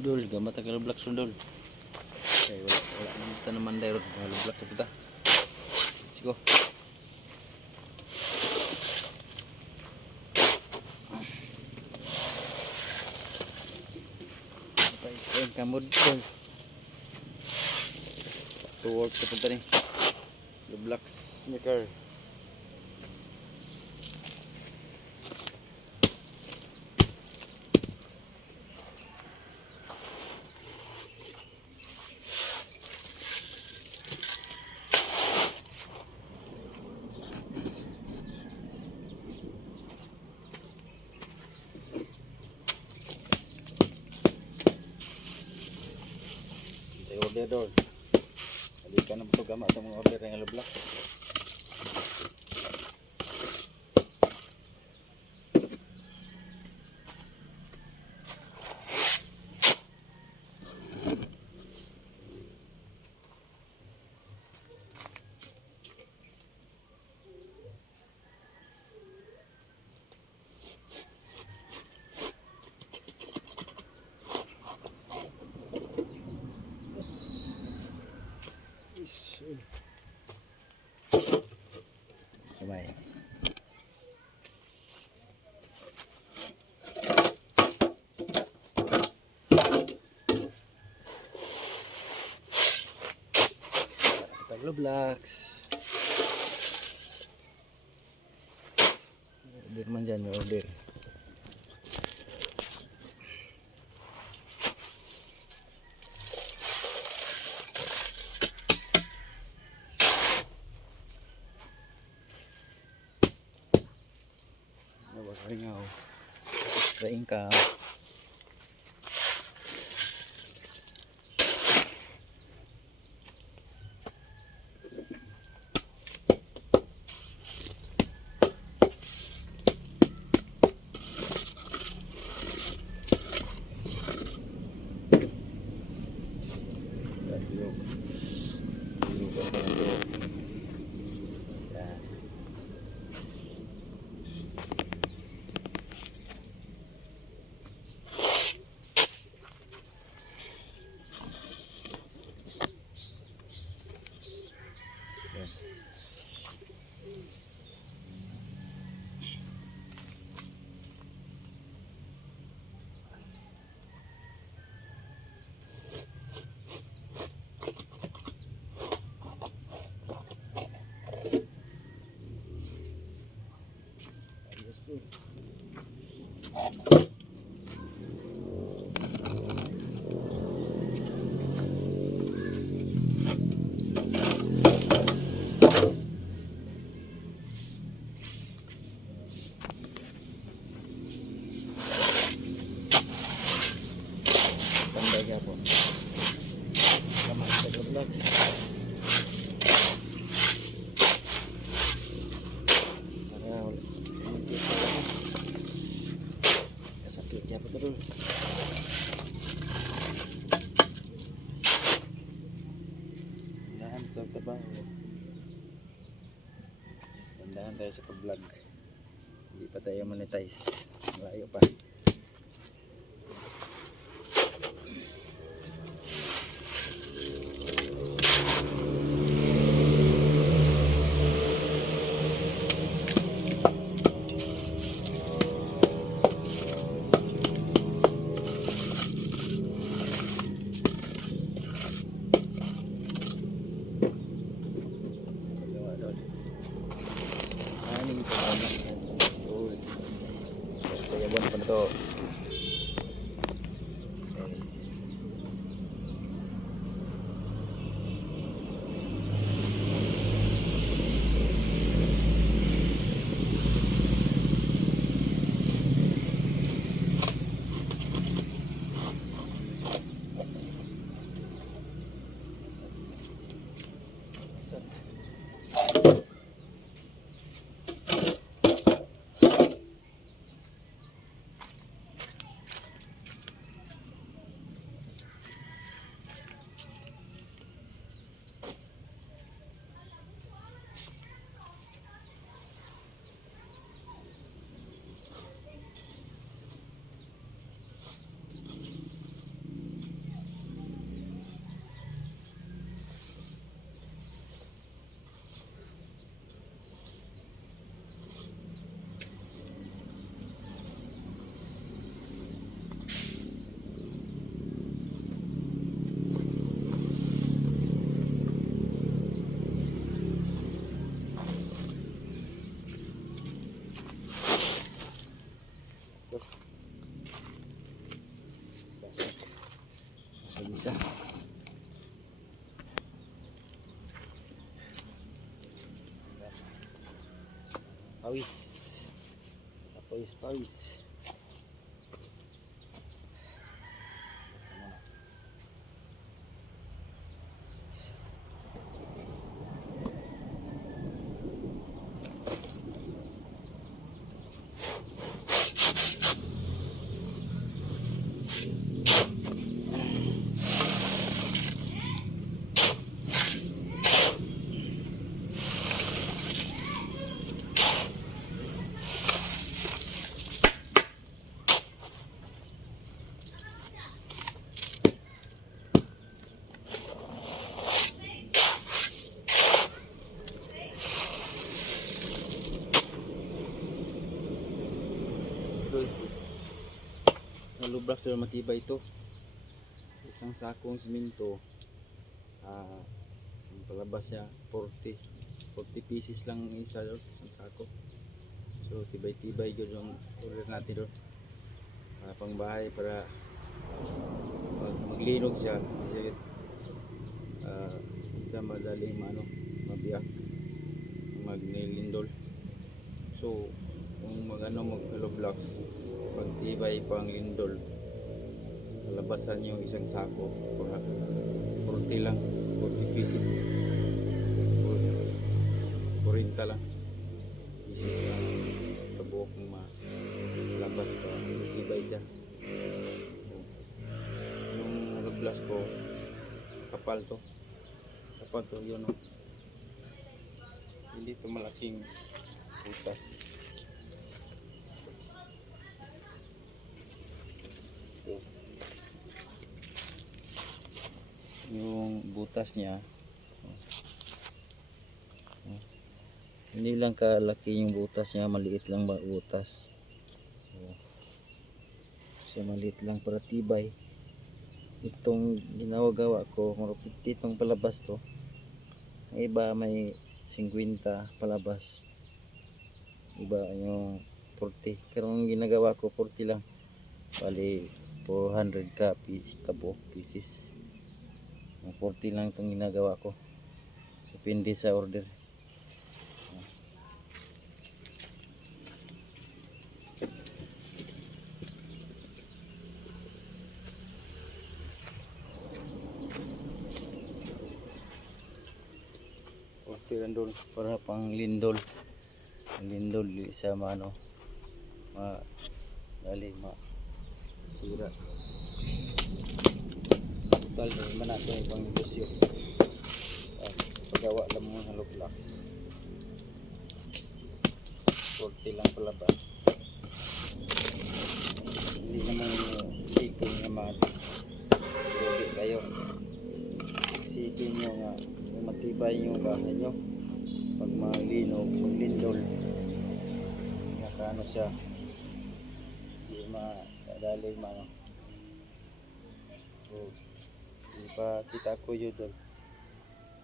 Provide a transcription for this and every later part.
Dul, gamat ang kalublock sa dul. Okay, wala, wala naman naman dahil kalublock sa kita. Let's go. Pa-extend ka mo dul. To work sa punta ni. Kalublock maker. Tay order dol. Dali ka na po gama itong mga order ng alublock. Blocks. Order man dyan, may order. Ano ba kalingaw? Extra income. space. Pero matibay ito. Isang sakong siminto. Ah, ang palabas niya 40. 40 pieces lang isa doon, isang sako. So tibay-tibay yun yung order natin doon. Para pang bahay para pag maglinog siya. Kasi ah, isa madaling ano, mabiyak magnilindol. So kung mag ano hollow blocks pag tibay pang lindol nalabasan yung isang sako. Para 40 lang 40 pieces. 40 lang. Pieces ang kabuok ng malabas pa. Tibay siya yung blocks ko kapal to. Kapal to yun oh. hindi to malaking butas yung butas niya. Hindi lang kalaki yung butas niya maliit lang ba butas siya maliit lang para tibay. Itong ginagawa ko marupit itong palabas to. Iba may 50 palabas. Iba yung 40 pero ang ginagawa ko 40 lang. Bali 400 ka pi- kabuok pieces 40 lang itong ginagawa ko. Depende sa order. Doon para pang lindol. Lindol sa ano ma dali ma sira. Total, hindi man natin ibang negosyo. Uh, pagawa lang ng hollow blocks. 40 lang palabas. Hindi naman sipin nga mga Grabe kayo. Sipin nyo nga matibay yung bahay nyo. Pag malinog, maglindol. Nakano siya. Hindi madali mano. So, ipakita ko yun doon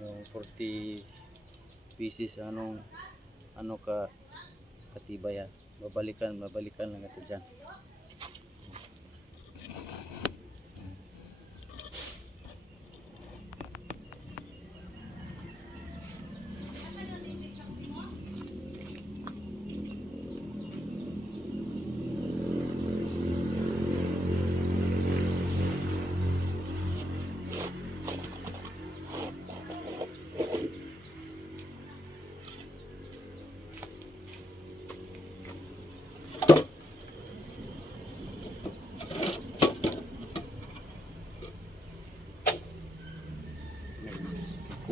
yung 40 pieces anong ano ka katibayan. Babalikan babalikan lang ito dyan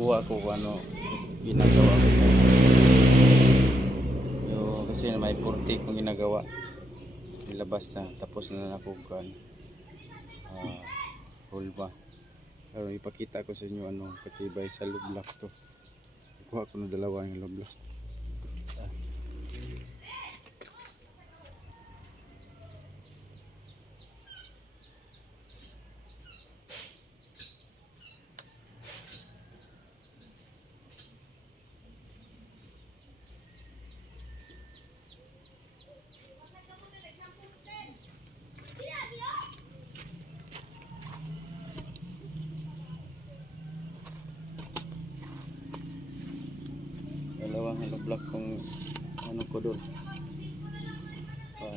kuha ko kung ano ginagawa ko. Yung kasi may 40 kong ginagawa. Nilabas na tapos na ako kan uh, hulma pero ipakita ko sa inyo ano katibay sa love blocks to. Kuha ko ng dalawa yung love blocks block kung ano ko doon. Pa,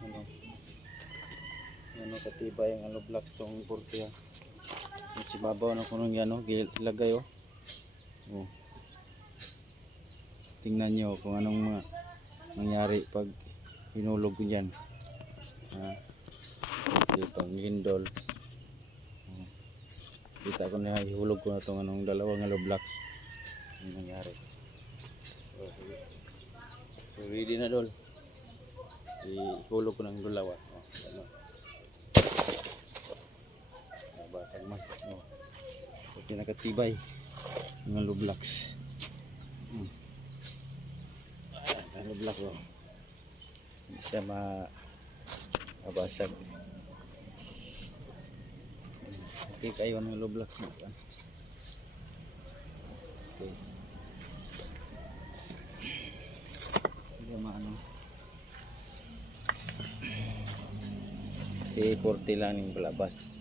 ano, ano katibay ang ano blocks tong porte ha. Yung si babaw na kunong yan oh, gilagay oh. Oh. Tingnan nyo kung anong mga mangyari pag hinulog ko dyan. Ha? Ito pang lindol. Oh. Kita ko na ihulog ko na itong anong dalawang hollow blocks. Ano nangyari. So, so ready na dol. Ihulog ko ng dalawa. Oh, ano. Basag man. Oh. So, pinakatibay hollow blocks. Hmm. Hollow block oh. Hindi siya ma mabasag. Okay kayo ng kan? Okay. Sige maano. Kasi 40 lang yung palabas.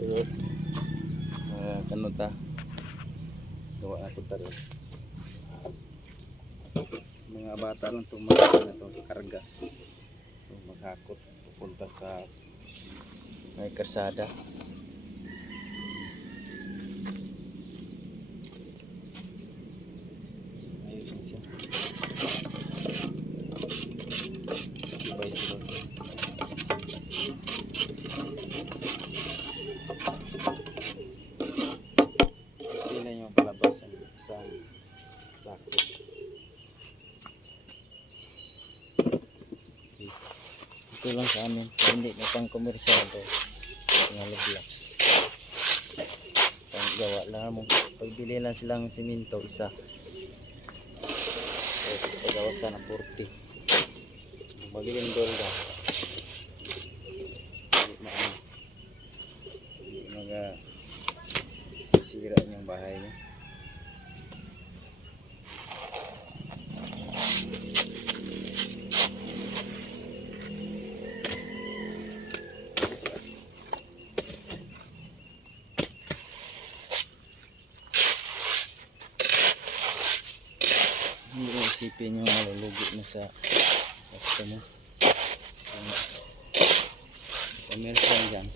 Pero, kano ta? Gawa na po taro. Mga bata lang itong mga na to, karga. So, maghakot, pupunta sa may kasada. Ayos na siya. Ibay sila. Tingnan yung palabas ng isang sako. Okay. Ito lang sa amin. Hindi na pang komersyal to. Mga blocks. Pang gawa lang mo. Pagbili lang silang siminto isa. So, pagawa sa ng 40. Magaling doon ka. Hindi na ano. Hindi maga sira yung bahay niya. Hindi mo isipin yung malulugi mo sa customer. Ang commercial dyan.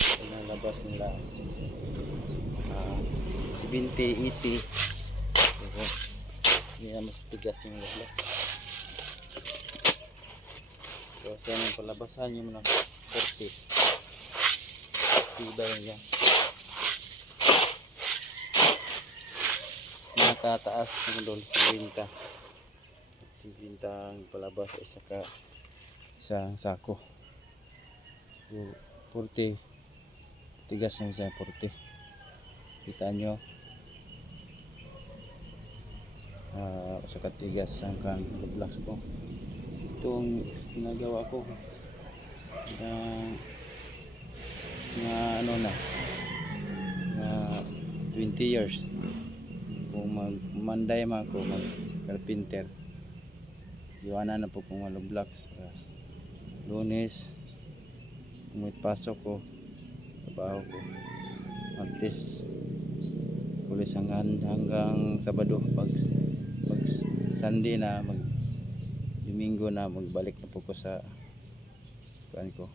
Pinalabas nila ah 70, 80 Diba? hindi na mas tigas yung labas so sa yung palabasan yung mga 40 tiba yun yan nakataas ng doon 50 50 ang palabas sa isa ka isang sako. So 40 tigas yung isa 40 kita nyo uh, sa katigas ang kan blocks ko. Itong ginagawa ko. Na na ano na na 20 years. Kung mag manday man ako mag carpenter. Iwanan na po kung ano blocks uh, lunes kung may pasok ko trabaho ko. Martes kulis hanggang hanggang Sabado pag pag Sunday na mag Domingo na magbalik na po ko sa kuan ko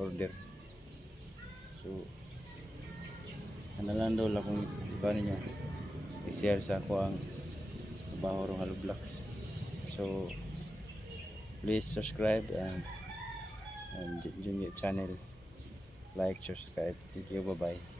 order. So ano lang daw lang kung kuan niyo i-share sa ako ang trabaho rong Halo Vlogs so please subscribe and and Junior channel. Like subscribe. Thank you. Bye bye